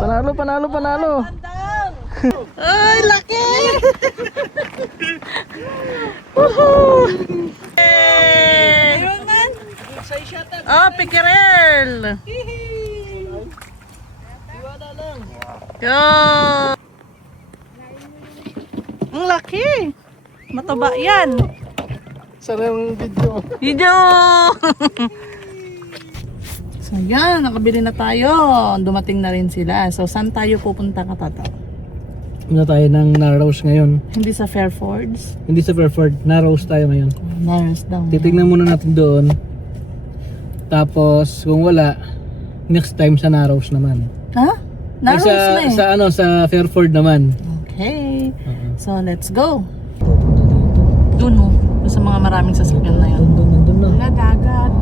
Panalo, panalo, panalo. Ay, laki! Woohoo! Hey! Oh, pikerel! Yo! Ang laki! Mataba yan! Sana yung video. Video! So yan, nakabili na tayo. Dumating na rin sila. So saan tayo pupunta ka, Tata? Muna tayo ng Narrows ngayon. Hindi sa Fairfords? Hindi sa Fairford, Narrows tayo ngayon. Narrows daw. Titignan muna natin doon. Tapos kung wala, next time sa Narrows naman. Ha? Narrows na eh. Sa Fairford naman. Okay. So let's go. Doon mo. Sa mga maraming sasakyan na yun. Nandun na. Wala dagat.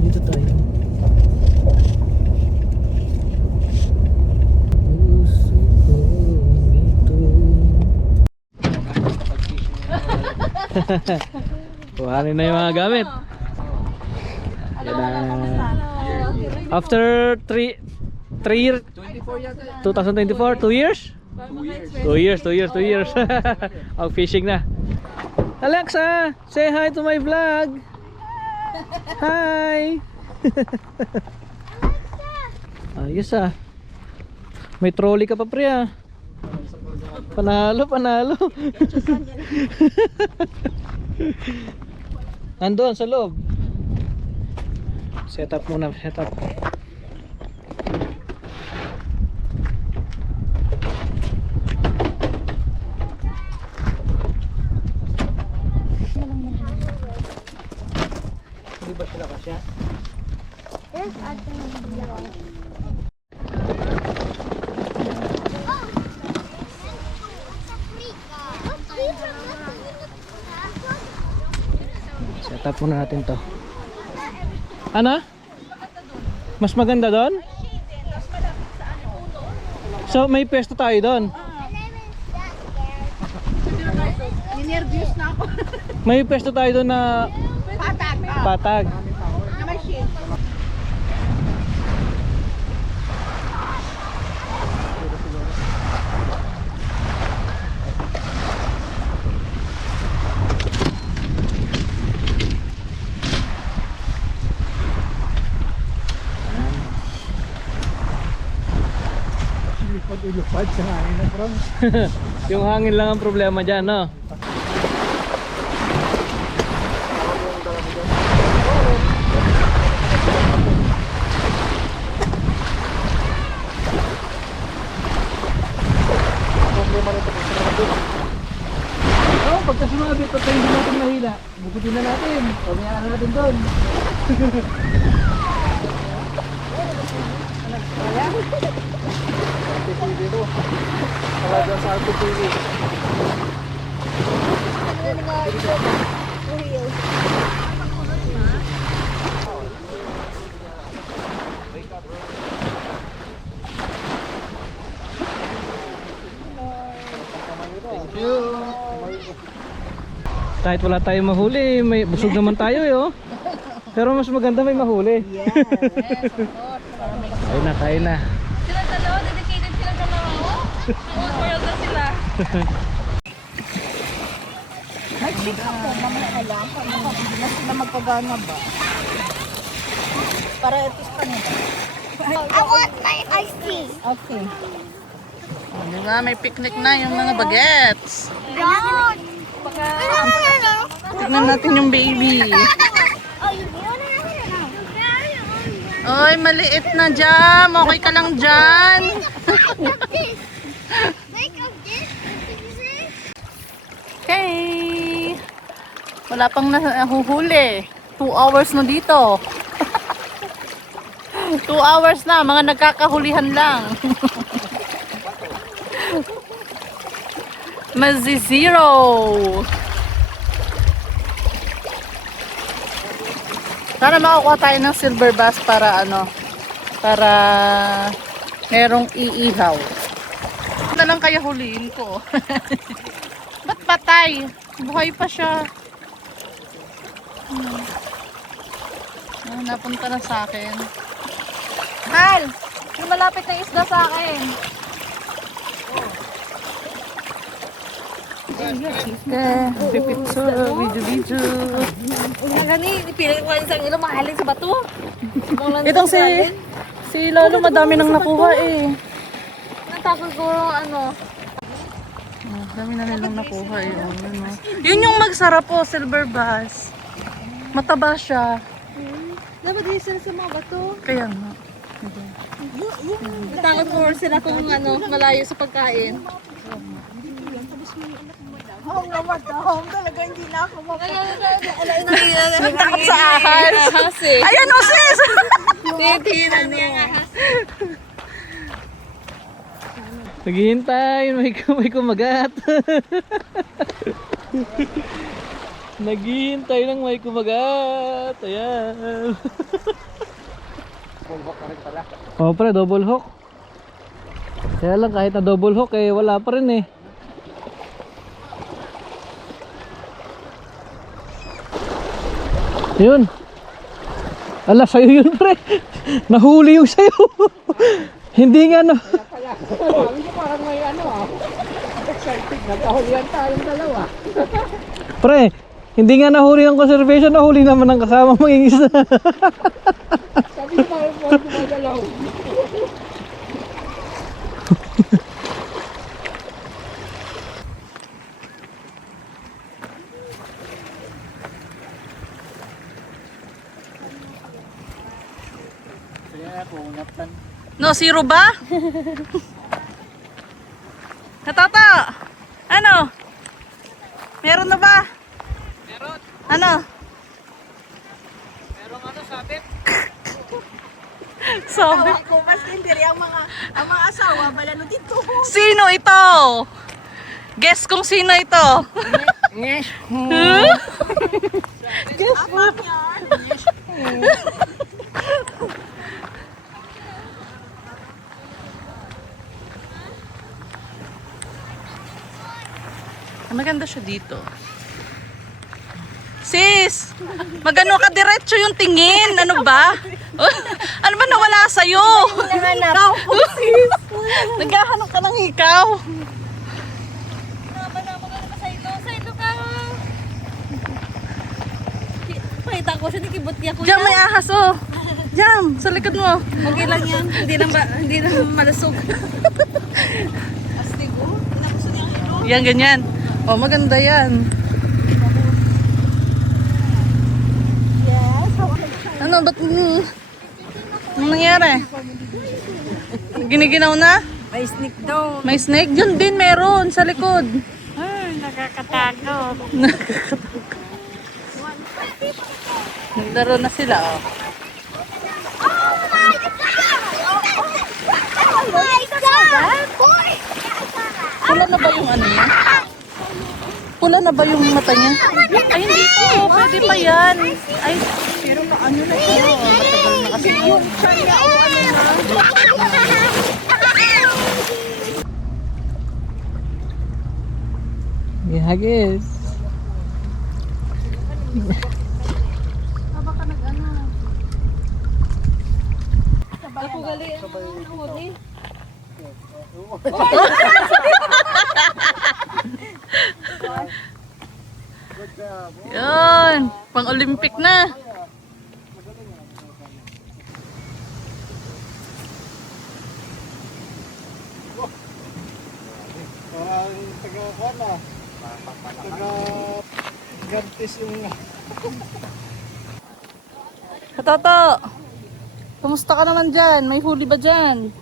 Dito tayo. Kuhanin na yung mga gamit. After 3 years, 2024, 2 years? 2 years. Ang fishing na. Alexa, say hi to my vlog. Hi. Ayos ah. May trolley ka pa pre ah. Panalo, panalo. Nandun sa loob. Set up muna, set up. Hindi ba sila kasya? Yes, I think. Set up muna natin to. Ano? Mas maganda doon? So may pwesto tayo doon. Ninervyos na ako. May pwesto tayo doon na patag. Ilupad sa hangin na bro. Yung hangin lang ang problema dyan, no? Oh, pagka sumabi, pagka hindi natin mahila, bukutin na natin. Pamayaan natin doon. Talaga sa RTV. Thank you. Kahit wala tayong mahuli, may busog naman tayo eh, oh. Pero mas maganda may mahuli. Yes, of course. Kain na. Sila dalawa, dedicated sila sa mga all world na sila. Nag-check ako, mamaya na lang. Hindi na sila magpagana ba? Para ito sa kanila. I want my iced tea. Okay. Ano nga, may picnic na yung mga bagets. God. Tignan natin yung baby. Oh, you want it? Oy, maliit na jam. Okay ka lang dyan. Make of this. Okay. Wala pang nahuhuli. 2 hours na dito. 2 hours na. Mga nagkakahulihan lang. Mazi-zero. Sana makakuha tayo ng silver bass para para merong iihaw. Ano na lang kaya huliin ko? Ba't patay? Buhay pa siya. Napunta na sa akin. Hal! Yung malapit na isda sa akin. Pipicture, video. Una gani, ipiling ko sa ilo, mahalin sa bato. Itong si Lolo, madami nang nakuha eh. Natakot ko ano. Dami na nilang nakuha eh. Yun yung magsarap po, silver bass. Mataba siya. Dapat din sila sa mga bato. Kaya nga. Natakot ko sila kung ano, malayo sa pagkain. Takot sa ahas. Ahas eh. Ayan o sis! Titinan niya nga. Naghihintay, may kumagat. Naghihintay ng may kumagat. Ayan. Double hook na rin pala. Oo pre, double hook. Kaya lang kahit na double hook eh wala pa rin eh. Yun. Ala, sa'yo yun pre. Nahuli yung sa'yo. Hindi nga no. Pre, hindi nga nahuli ng conservation, nahuli naman ng kasama mong isda. Sabi ko parang gumagalaw. No, zero ba? Natata! Ano? Meron na ba? Meron. Ano? Merong ano sabit? Sabi. Kung mas hindi ang mga asawa balalo dito. Sino ito? Guess kung sino ito? Yes. Guess mo. Maganda siya dito. Sis! Magano ka diretso yung tingin? Ano ba? Ano ba nawala sa'yo? Ikaw po sis. Naghahanap ka ng ikaw. Sa ilo ka. Pakita ko siya, nakibot niya ko. Diyan may ahas oh. Diyan, sa likod mo. Okay lang yan. Hindi na malasog. Astigo. Nagusto niya ang ilo. Yan, ganyan. Oh, maganda yan. Yes. Ano, ba't anong nangyari? Giniginaw na? May sneak daw. May snake? Yun din meron sa likod. Ay, nakakatakot. Naglaro na sila oh. Oh my God! Pula na ba yung ano niya? Pula na ba yung mata niya? Ay, hindi po. Pwede pa yan. Ay, pero paano na siya? Matagal na kasi. Yung Ihagis. Ako gali ang huli. Yan. Pang-Olympic na. Parang taga-kwana. Taga-gantis yung... Katoto, kumusta ka naman dyan? May huli ba dyan?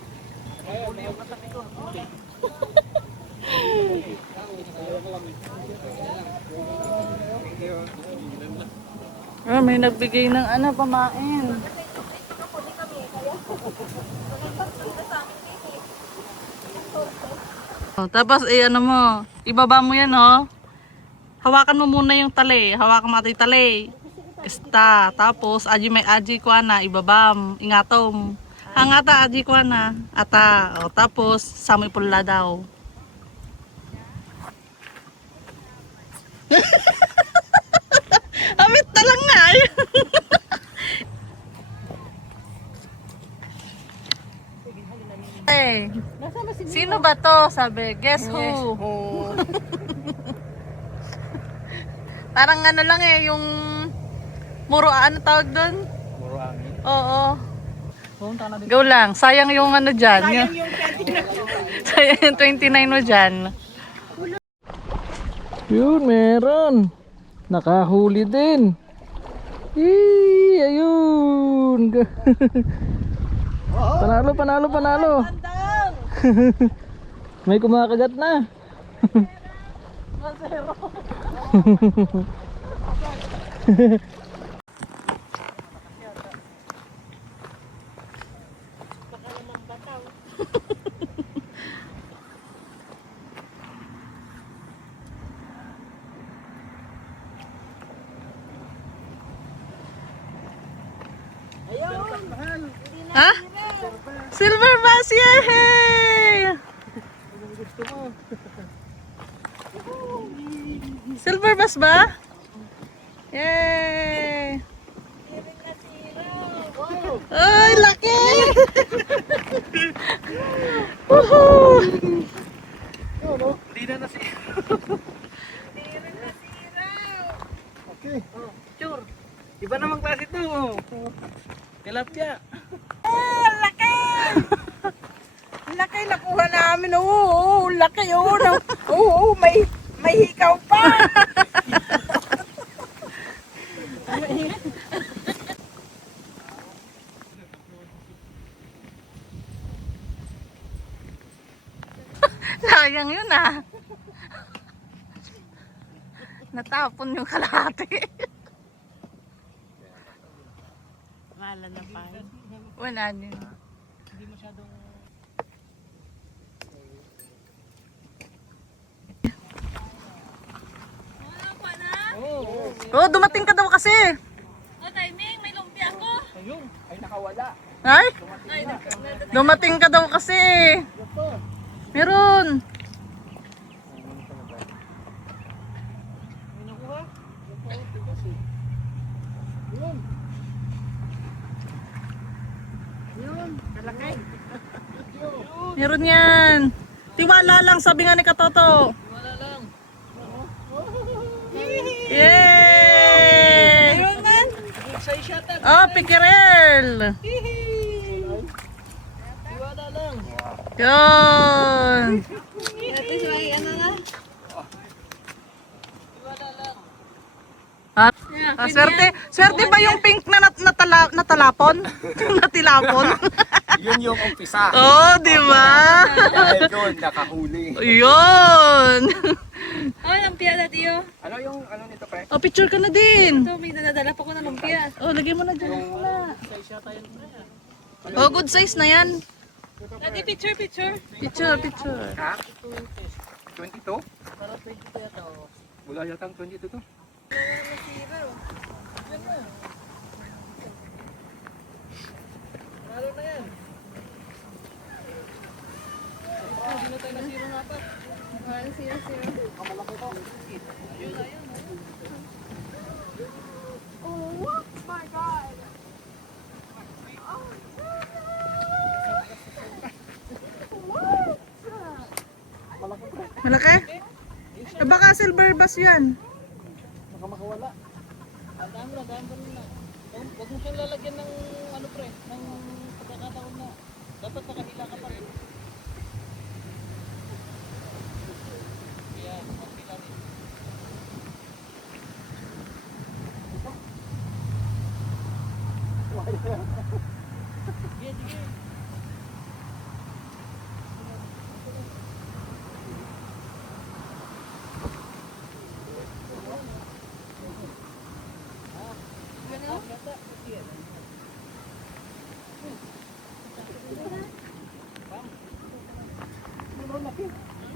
May nagbigay ng ano, pamain. Tapos ano mo, ibaba mo yan hawakan mo muna yung tali, hawakan mo yung tali. Ista, tapos aji may aji ko na ibabam, ingatom. Hangata aji ko na ata, tapos samoy pula daw. Amit talang nga. Sino ba to? Sabi, guess who? Oh. Parang ano lang eh, yung muro, ano tawag doon? Muro angin. Oo. Punta na dito. Go lang. Sayang yung ano dyan. Sayang yung 29. Sayang yung 29 mo dyan. Yun, meron. Nakahuli din. Ayun. Panalo, panalo, panalo. May kumakagat na. Ha? Silver bass, yay! Silver bass ba? Yay! Ay, laki! Woohoo! Hindi na nasi. Okay. Sure. Iba namang klase ito. Tilapia. Laki! Laki nakuha namin. Oo, laki yun. Oo, may hikaw pa. Sayang yun ah. Natapon yung kalahati. Wala na pa. Wala din. Oh, dumating ka daw kasi. Oh, timing, may lumpia ako. Ay, nakawala. Ay? Dumating ka daw kasi. Meron. Meron yan. Tiwala lang, sabi nga ni Katoto. Wala lang. Yay! Ayun man. Say shot at. Oh, pikirel. Wala lang. Yun. Ito siya ay ano na. Ah, swerte ba yung pink na natalapon? Natilapon? Yun yung umpisa. Oh, di ba? Dahil doon, nakahuli. Yun. Oh, lumpia na tiyo. Ano yung, ano nito, pre? Oh, picture ka na din. Ito, may nadadala pa ko na lumpia. Oh, lagay mo na dyan muna. Oh, good size na yan. Lagi picture. Picture. Ha? 22? Wala yatang 22 to. Lalo na yan. Hindi na tayo nasiro nga pa. Malaki? Eh, baka silver bass yan. Baka makawala. Tandaan mo na. Huwag mo siyang lalagyan ng ano pre, ng pagkakataon na dapat nakahila ka pa rin. Yan, makahila rin. Sige, sige.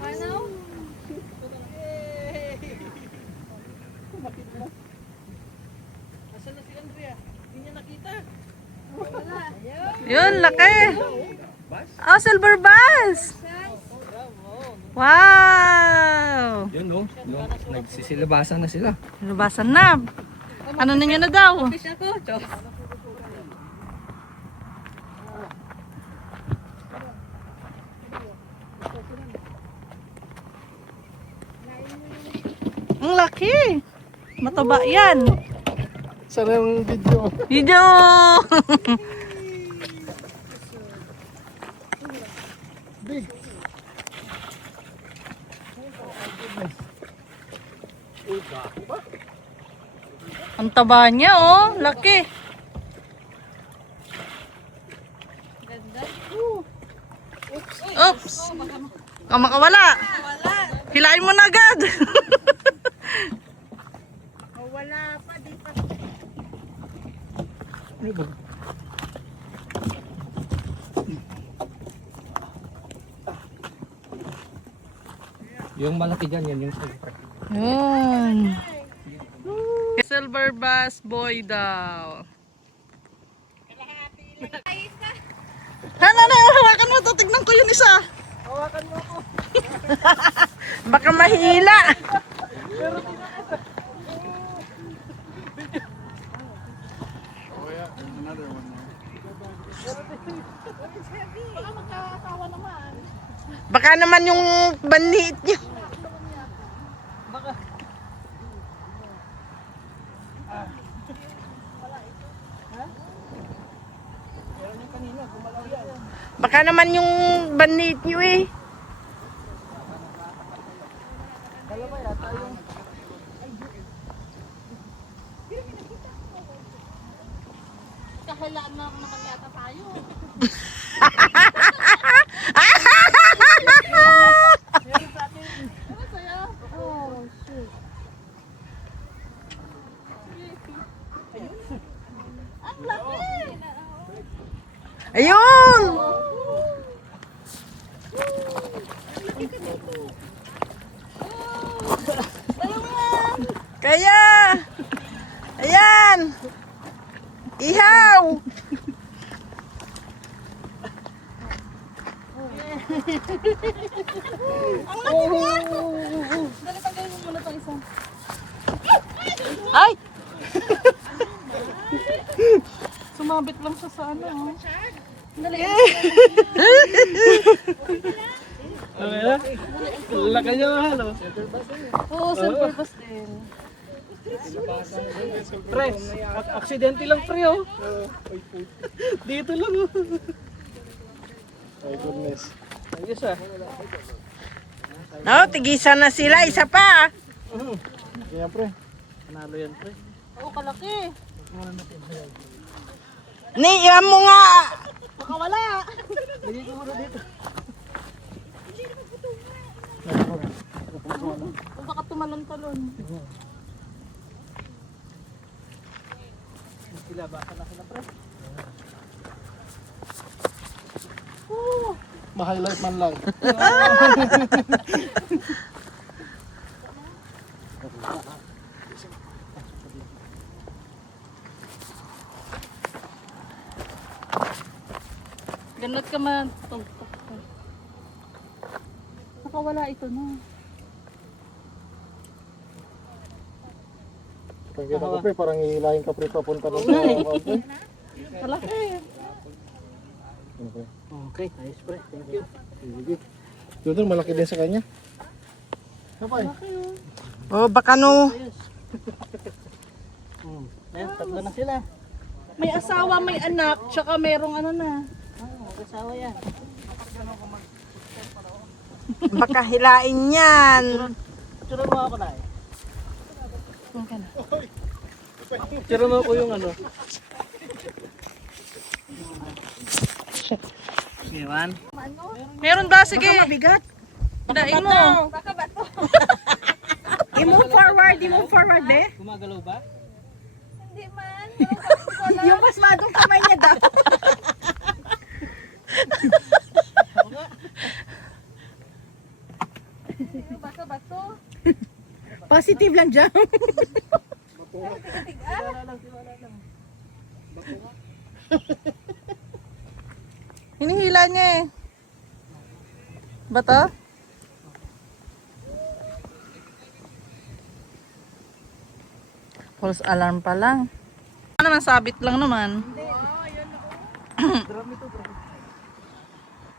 Ano? Nasaan na si Andrea? Hindi niya nakita. Yun, laki. Oh, silver bass. Wow. Yun no, nagsisilabasan na sila. Lubasan na. Ano na niya na daw? Fish ako. Diyos. laki. Mataba yan. Sana yung video. Video! Big. Ang taba niya, oh. Laki. Oops. Baka makawala. Hilain mo na agad. Wala pa, di pa. Yung malaki dyan, yan yung silver. Yun. Silver bass boy daw. Hana, hawakan mo to. Tignan ko yun isa. Hawakan mo ako. Baka mahila. Baka naman yung banliit niya. Baka naman yung banliit niyo eh. Kahalaan na nakakata tayo. Ayun! Kaya! Ayan! Ihaw! Dali, tanggalin mo muna itong isa. Ay! Sumabit lang siya sa ano. Oh. Dali. Laki niya mahal, oh. Oo, silver bass din. Pre, aksidente lang pre, oh. Dito lang, oh. My goodness. Ayos, ah. No, tigisan na sila. Isa pa. Kaya pre, panalo yan pre. Oo, kalaki. Iyan mo nga. Baka wala. O baka tumalon-talon. Sila, baka na sila pre. Ma-highlight man lang. Ganot ka man. Tugtok ka. Baka wala ito na. Pagkita ko pre, parang hihilahin ka pre papunta na sa pre. Kalaki. Okay, nice pre. Thank you. Sige. Doon malaki din sa kanya. Kapay. Oh, baka no. Ayan, tatlo na sila. May asawa, may anak, tsaka merong ano na. Asawa yan. Baka hilain yan. Tira mo ako na eh. Tira mo ako yung ano. Iwan. Meron ba? Sige. Mabigat. Dain mo. I-move forward, be. Gumagalaw ba? Hindi man. Yung mas madong kamay niya daw. Bato-bato. Positive lang dyan. Hinihila niya eh. Bato? False alarm pa lang. Ano naman, sabit lang naman.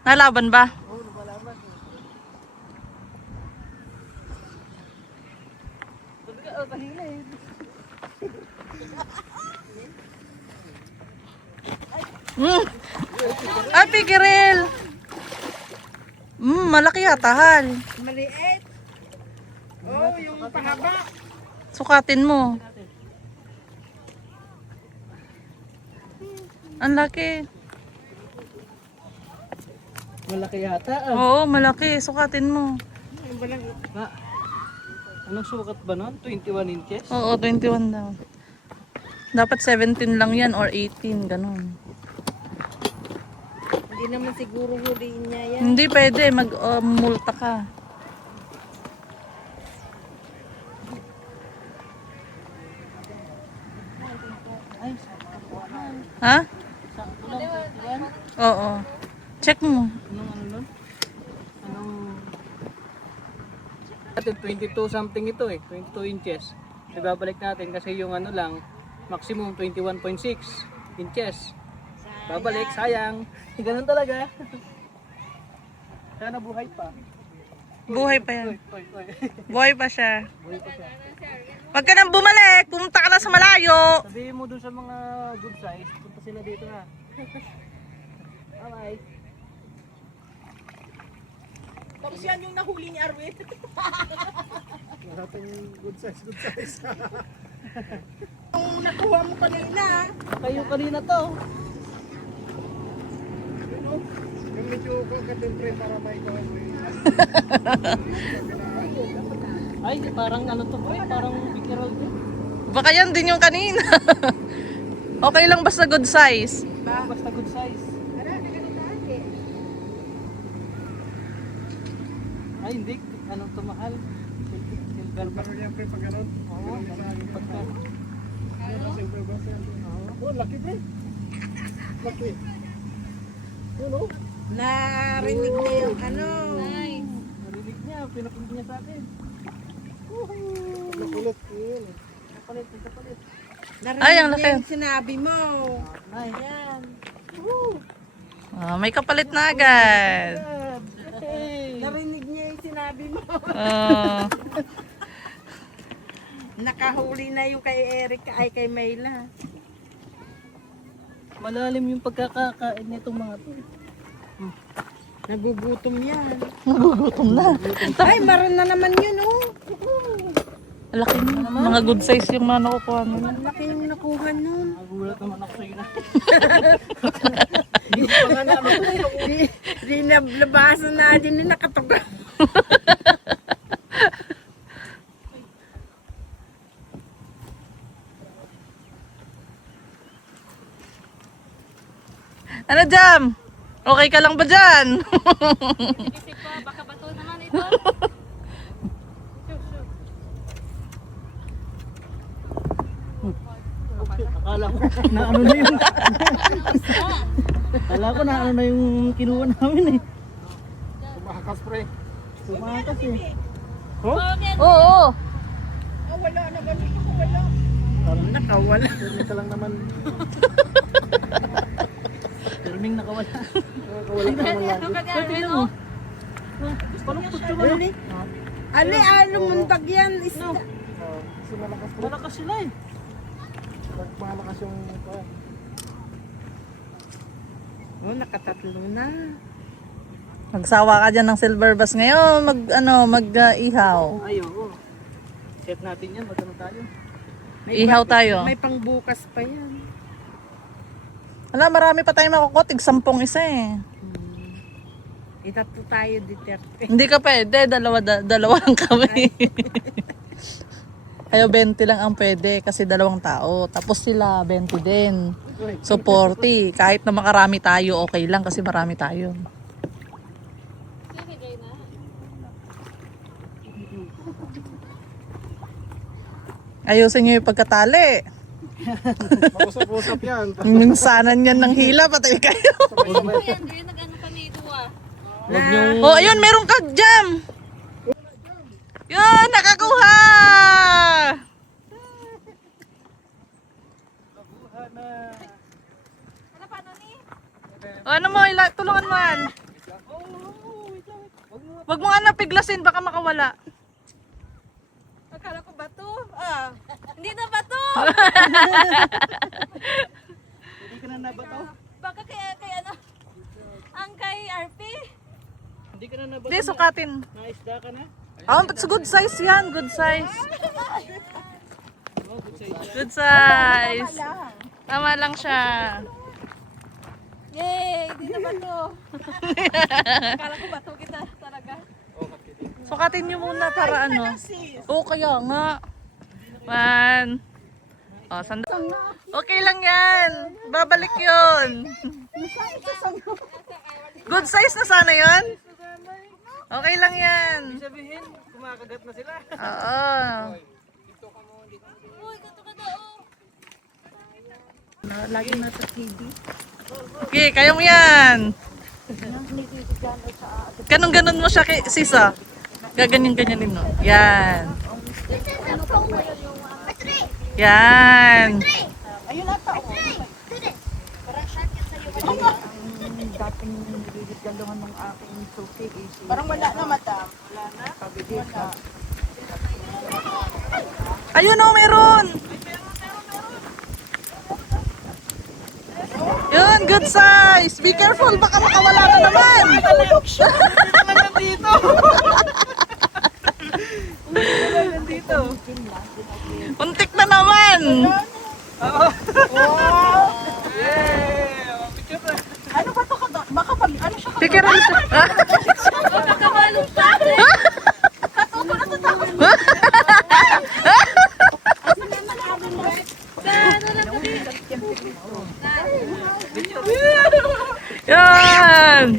Nalaban ba? Ay, pikiril! Malaki yata, hal. Maliit. Oh, yung pahaba. Sukatin mo. Ang laki. Malaki yata. Oo, malaki. Sukatin mo. Anong sukat ba nun? 21 inches? Oo, 21 daw. Dapat 17 lang yan or 18, ganun. Hindi naman siguro huliin niya yan. Hindi pwede, multa ka. Ha? Oo. Check mo. Anong ano nun? Anong... Natin 22 something ito eh, 22 inches. Ibabalik natin kasi yung ano lang, maximum 21.6 inches. Babalik, sayang. Ganun talaga. Sana buhay pa. Buhay pa yan. Oy. Buhay pa siya. Buhay pa siya. Huwag ka nang bumalik. Pumunta ka na sa malayo. Sabihin mo dun sa mga good size, punta sila dito na. Bye-bye. Tapos yan yung nahuli ni Arwin. Maraming good size. Yung nakuha mo kanina. Kayo kanina to. Yung medyo kakatimbre para may Ay, parang ano to pre, parang pickerel to. Baka yan din yung kanina. Okay lang basta good size. Basta good size. Ay, hindi. Anong tumahal? Silver ba? yan pre pag ganun. Oo, pagka. Oh, laki pre. Laki. Yun oh. Narinig niya yung ano. Narinig niya, pinapunta niya sa akin. Nakulit yun. Kapalit. Narinig Ay, ang niya laki. yung sinabi mo. Ay, Yan. May kapalit na agad. hey. Narinig niya yung sinabi mo. Nakahuli na yung kay Eric ay kay Mayla. Malalim yung pagkakakain nitong mga to. Nagugutom yan. Nagugutom na. Ay, maroon na naman yun, oh. Laki na. Mga good size yung mga nakukuha nila. Ang laki yung nakuha nun. Nagulat naman ako sa'yo na. Di nablabasan na din na nakatuga. Ano Jam? Okay ka lang ba dyan? Isip ko, baka bato naman ito. Akala ko na ano na yung... Akala ko na ano na yung kinuha namin eh. Tumakas pre. Tumakas eh. Oo. Wala naman ito, wala. Parang Nakawala. Turning ka lang naman. Turning nakawala. Ano ka dyan, Tingnan no? mo. Parang putyo ba? Really? Ano, mundag yan. Isda. Malakas sila eh. Malakas yung... Oh, nakatatlo na. Magsawa ka dyan ng silver bass ngayon. Mag-ihaw. Ay, oo. Set natin yan. Magkano tayo? Ihaw tayo. May pangbukas pa yan. Wala, marami pa tayong makukuha. Tig 10 isa eh. Itatlo tayo Duterte. Hindi ka pwede. Dalawa lang kami. Kayo 20 lang ang pwede kasi 2 tao. Tapos sila 20 din. So 40. Kahit na makarami tayo, okay lang kasi marami tayo. Ayusin nyo yung pagkatali. Makusap-usap yan. Minsanan yan ng hila, patay kayo. Yan, din nag-ano kami ito ah. Huwag niyong... Oh, ayun, meron kang jam. Yun, nakakuha. O, ano mo, tulungan mo yan. Wag mo nga napiglasin, baka makawala. Akala ko ba to? Hindi na ba to? Hindi ka na nabato? Baka kay ano? Ang kay RP? Hindi ka na nabato? Hindi, sukatin. Naisda ka na? It's good size yan. Good size. Oh, good size. Good size. Tama lang siya. Yay! Hindi na ba to? Akala ko bato kita talaga. Sukatin nyo muna para ano. Oo, kaya nga. 1. Oh, okay lang yan. Babalik yun. Good size na sana yun. Okay lang yan. Sabihin, kumakagat na sila. Oo. Uy, gato ka daw. Lagi na sa TV. Okay, kaya mo yan. Ganon-ganon mo siya, sisa. Gaganyan-ganyanin mo. Yan. Yan. Ayun ata. Ang dating nililigaluhan ng aking suki. Parang wala na, madam. Wala na? Pabigay ka. Ayun o, meron. Yun, good size. Be careful, baka makawala na naman. Nandito. Untik na naman. Ano ba ito? Baka pag, ano siya? Pikiran siya. Nakamalong pa. Yan.